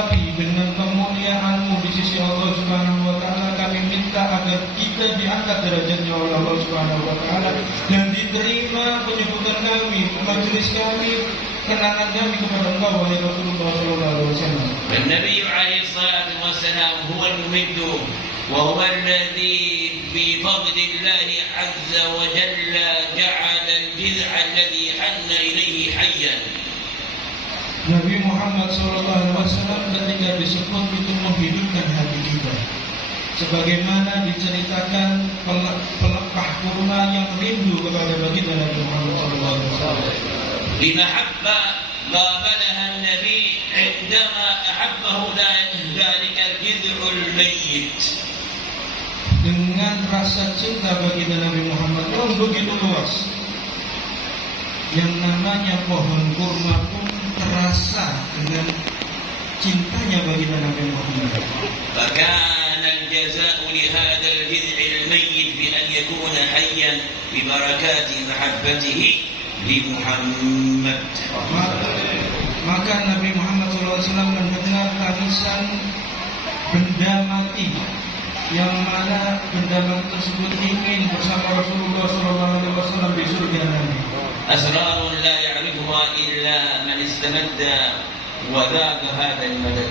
tetapi dengan kemuliaan-Mu di sisi Allah Subhanahu wa taala kami minta agar kita diangkat derajatnya oleh Allah Subhanahu wa taala dan diterima penyebutan kami, majelis kami, kenangan kami kepada Engkau wahai Rasulullah sallallahu alaihi wasallam. Dan Nabi alaihi salatu wassalam huwa al-mumiddu wa huwa alladhi bi fadlillah azza wa jalla ja'ala al-jiz'a alladhi hanna ilayhi hayyan. Nabi Muhammad SAW ketika disebut itu menghidupkan hati kita, sebagaimana diceritakan pelepah kurma yang rindu kepada baginda Nabi Muhammad SAW. Limahabba qabalaha an-nabi indama ahabbahu dhalika al-jid'ul mayyit. Dengan rasa cinta baginda Nabi Muhammad yang begitu luas, yang namanya pohon kurma pun terasa dengan cintanya baginda Nabi Muhammad. فكان الجزاء لهذا الجذع الميت بأن يكون حيا ببركات محبته لمحمد. Maka Nabi Muhammad SAW mendengar tangisan benda mati, yang mana benda mati tersebut ingin bersama Rasulullah SAW di surga nanti. أسرار لا يعرفها إلا من استمد وذاق هذا المدد.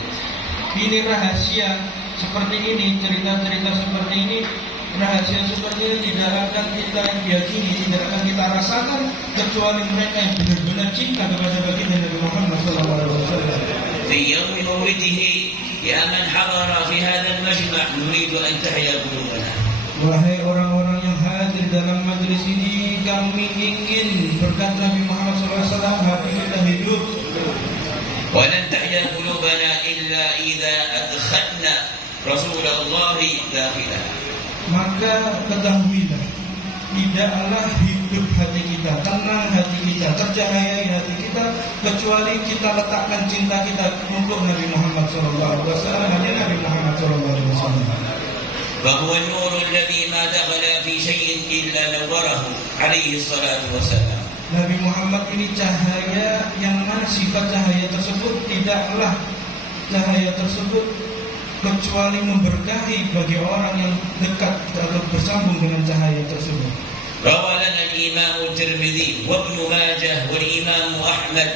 Ini rahasia seperti ini, cerita-cerita seperti ini, rahasia seperti ini tidak akan kita yakini, tidak akan kita rasakan kecuali mereka yang benar-benar cinta kepada baginda Nabi Muhammad SAW. في يوم مولده يا من حضر في هذا المجمع نريد أن تحيا قلوبنا. Wahai orang-orang yang hadir dalam majelis ini, kami ingin berkat Nabi Muhammad SAW hati kita hidup. ولن تحيا قلوبنا إلا إذا أدخلنا رسول الله داخلها. Maka ketahuilah, tidaklah hidup hati kita, tenang hati kita, tercahayai hati kita, kecuali kita letakkan cinta kita untuk Nabi Muhammad SAW, hanya Nabi Muhammad SAW. فهو النور الذي ما دخل في شيء إلا نوره عليه الصلاة والسلام. Nabi Muhammad ini cahaya yang mana sifat cahaya tersebut tidaklah cahaya tersebut kecuali memberkahi bagi orang yang dekat atau bersambung dengan cahaya tersebut. روى لنا الإمام الترمذي وابن ماجه والإمام أحمد.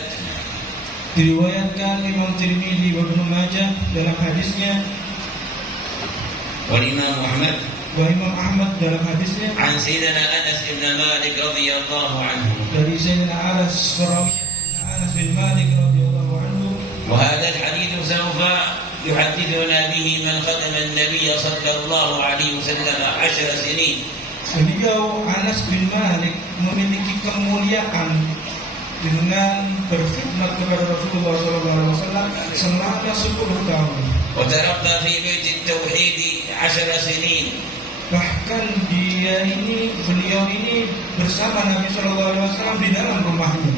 Diriwayatkan Imam Tirmidzi wa Ibnu Majah dalam hadisnya, والإمام أحمد wa Imam Ahmad dalam hadisnya عن سيدنا أنس بن مالك رضي الله عنه. dari Sayyidina Anas bin Malik radhiyallahu anhu. وهذا الحديث سوف يحدثنا به من خدم النبي صلى الله عليه وسلم 10 سنين. Beliau Anas bin Malik memiliki kemuliaan dengan berkhidmat kepada Rasulullah SAW selama 10 tahun. وتربى في بيت التوحيد 10 سنين. Bahkan beliau ini bersama Nabi SAW di dalam rumahnya.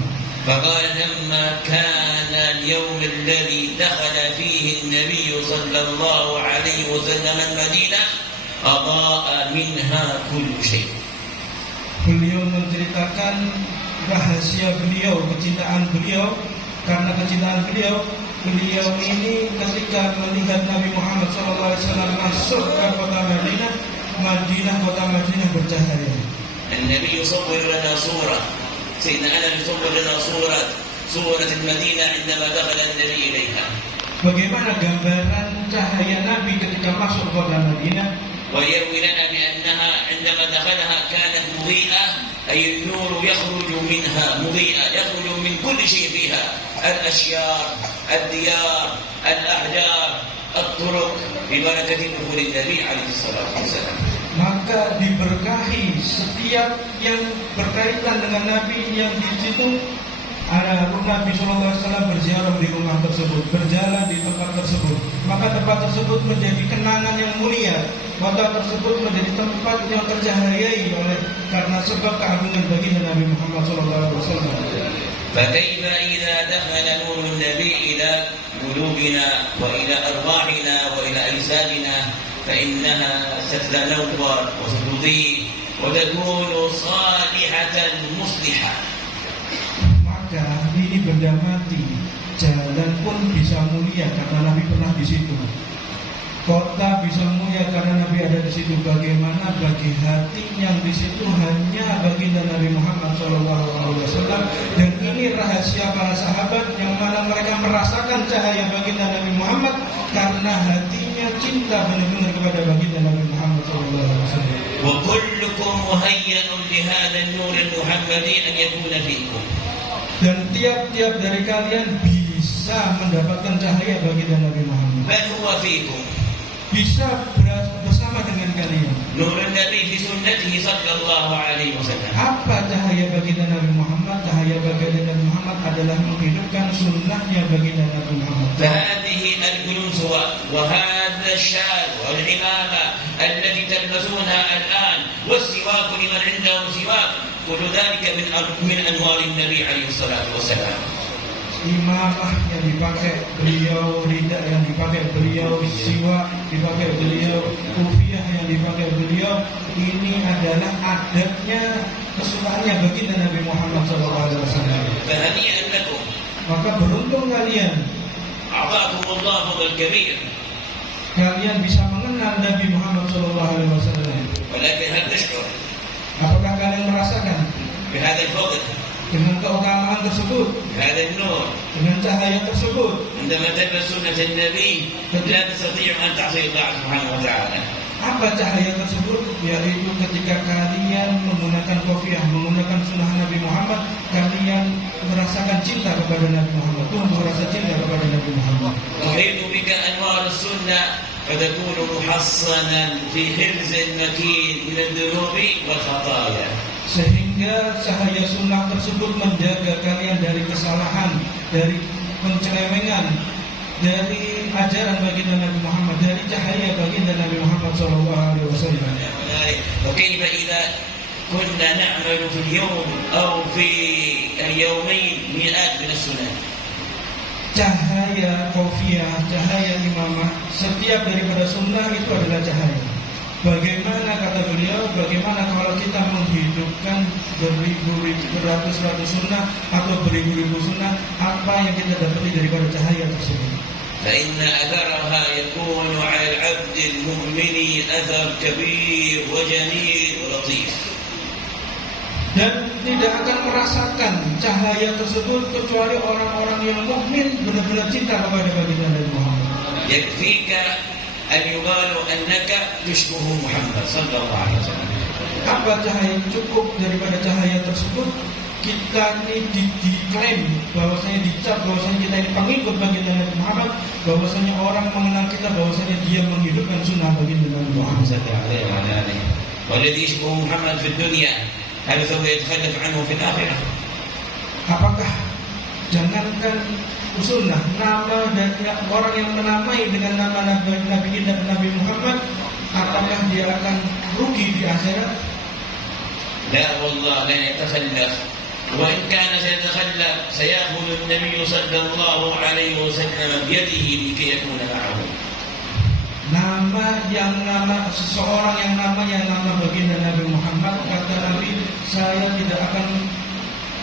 فقال لما كان اليوم الذي دخل فيه النبي صلى الله عليه وسلم المدينة أضاء منها كل شيء. Beliau menceritakan rahasia beliau, kecintaan beliau. Karena kecintaan beliau ini ketika melihat Nabi Muhammad SAW masuk ke kota Madinah, kota Madinah bercahaya. النبي يصور لنا صورة، سيدنا أنس يصور لنا صورة المدينة عندما دخل النبي إليها. Bagaimana gambaran cahaya Nabi ketika masuk kota Madinah? ويروي لنا بأنها عندما دخلها كانت مضيئة، أي النور يخرج منها مضيئة، يخرج من كل شيء فيها، الأشجار، الديار، الأحجار، الطرق، ببركة دخول النبي عليه الصلاة والسلام. Maka diberkahi setiap yang berkaitan dengan Nabi yang di situ. Nabi SAW berziarah di rumah tersebut, berjalan di tempat tersebut. Maka tempat tersebut menjadi kenangan yang mulia. Kota tersebut menjadi tempat yang tercahayai oleh karena sebab keagungan baginda Nabi Muhammad SAW. فكيف إذا دخل نور النبي إلى قلوبنا وإلى أرواحنا وإلى أجسادنا فإنها ستتنور وستضيء وتكون صالحة مصلحة. Maka ini benda mati jalan pun bisa mulia karena Nabi pernah di situ. Kota bisa mulia karena Nabi ada di situ. Bagaimana bagi hati yang di situ hanya baginda Nabi Muhammad SAW. Dan ini rahasia para sahabat yang mana mereka merasakan cahaya baginda Nabi Muhammad karena hatinya cinta benar-benar kepada baginda Nabi Muhammad SAW. وكلكم مهيأ لهذا النور المحمدي أن يكون فيكم. Dan tiap-tiap dari kalian bisa mendapatkan cahaya baginda Nabi Muhammad. بل هو فيكم. Bisa bersama dengan kalian. نور النبي في سنته صلى الله عليه وسلم. Apa cahaya baginda Nabi Muhammad? Cahaya baginda Nabi Muhammad adalah menghidupkan sunnahnya baginda Nabi Muhammad. فهذه الجلوسوة وهذا الشال والعمامة التي تلبسونها الآن والسواك لمن عنده سواك كل ذلك من أنوار النبي عليه الصلاة والسلام. Imamah yang dipakai beliau, rida yang dipakai beliau, siwak dipakai beliau, kufiah yang dipakai beliau, ini adalah adatnya kesukaannya baginda Nabi Muhammad SAW. فهنيئا لكم. Maka beruntung kalian, أعطاكم الله فضل كبير. kalian bisa mengenal Nabi Muhammad SAW. ولكن هل تشعر Apakah kalian merasakan بهذا الفضل dengan keutamaan tersebut, بهذا النور dengan cahaya tersebut? عندما تلبس سنة النبي لا تستطيع أن تعصي الله سبحانه وتعالى. Apa cahaya tersebut? Yaitu ketika kalian menggunakan kofiah, menggunakan sunnah Nabi Muhammad, kalian merasakan cinta kepada Nabi Muhammad, tumbuh rasa cinta kepada Nabi Muhammad. تحيط بك أنوار السنة فتكون محصنا في حرز مكين من الذنوب والخطايا. Sehingga cahaya sunnah tersebut menjaga kalian dari kesalahan, dari pencelewengan, dari ajaran baginda Nabi Muhammad, dari cahaya baginda Nabi Muhammad SAW. وكيف إذا كنا نعمل في اليوم أو في اليومين مئات من السنن. Cahaya kofiah, cahaya imamah, setiap daripada sunnah itu adalah cahaya. Bagaimana kata beliau, bagaimana kalau kita menghidupkan beratus-ratus sunnah atau beribu-ribu sunnah, apa yang kita dapati daripada cahaya tersebut? فإن أثرها يكون على العبد المؤمن أثر كبير وجميل ولطيف. Dan tidak akan merasakan cahaya tersebut kecuali orang-orang yang mukmin benar-benar cinta kepada baginda Nabi Muhammad. يكفيك أن يقال أنك تشبه محمد صلى الله عليه وسلم. Apa cahaya cukup daripada cahaya tersebut? Kita ini diklaim bahwasanya dicap bahwasanya kita ini pengikut baginda Nabi Muhammad, bahwasanya orang mengenal kita bahwasanya dia menghidupkan sunnah baginda Nabi Muhammad sallallahu alaihi wasallam. والذي يشبه محمد في الدنيا هل سوف يتخلف عنه في الآخرة؟ Apakah jangankan sunnah, nama dan orang yang menamai dengan nama Nabi kita Nabi Muhammad, apakah dia akan rugi di akhirat? لا والله لا يتخلف، وإن كان سيتخلف سيأخذ النبي صلى الله عليه وسلم بيده لكي يكون معه. Nama seseorang yang namanya nama baginda Nabi Muhammad, kata Nabi, saya tidak akan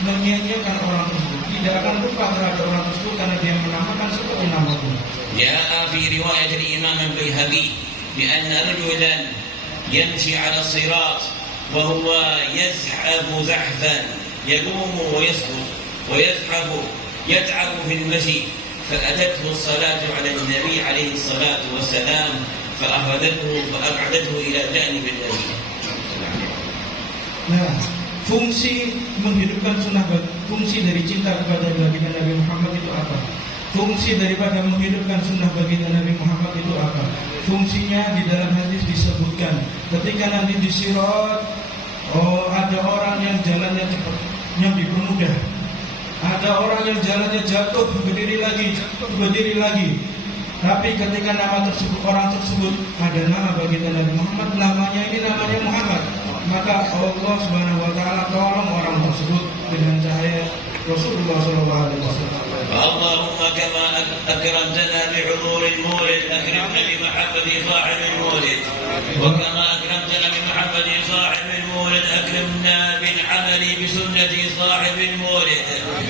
menyia-nyiakan orang tersebut, tidak akan lupa terhadap orang tersebut karena dia menamakan seperti namaku. جاء في رواية الإمام البيهقي بأن رجلا يمشي على الصراط وهو يزحف زحفا يقوم ويسقط ويزحف يتعب في المشي فأتته الصلاة على النبي عليه الصلاة والسلام فأقعدته إلى جانب النبي. Nah, fungsi menghidupkan sunnah, fungsi dari cinta kepada baginda Nabi Muhammad itu apa? Fungsi daripada menghidupkan sunnah baginda Nabi Muhammad itu apa? Fungsinya di dalam hadis disebutkan ketika nanti di Sirat, ada orang yang jalannya cepat, yang dipermudah. Ada orang yang jalannya jatuh, berdiri lagi. Tapi ketika nama tersebut, orang tersebut ada nama baginda Nabi Muhammad, namanya Muhammad, maka Allah Subhanahu wa taala tolong orang tersebut dengan cahaya Rasulullah sallallahu alaihi wasallam. اللهم كما أكرمتنا بحضور المولد أكرمنا بمحبة صاحب المولد، وكما أكرمتنا بمحبة صاحب المولد أكرمنا بالعمل بسنة صاحب المولد.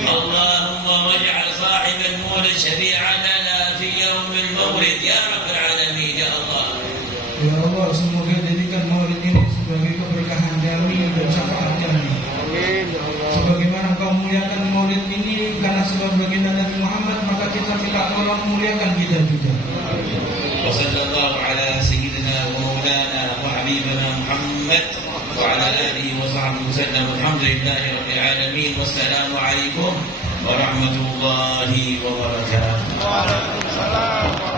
اللهم واجعل صاحب المولد شفيع لنا في يوم المولد يا رب العالمين يا الله. Ya Allah, semoga jadikan maulid ini sebagai keberkahan kami dan syafaat kami. Amin ya Allah. Sebagaimana Engkau muliakan maulid ini karena sebab baginda Nabi Muhammad, maka kita minta tolong muliakan kita juga. وصلى الله على سيدنا ومولانا وحبيبنا محمد وعلى آله وصحبه وسلم. الحمد لله رب العالمين والسلام عليكم ورحمة الله وبركاته. Waalaikumsalam.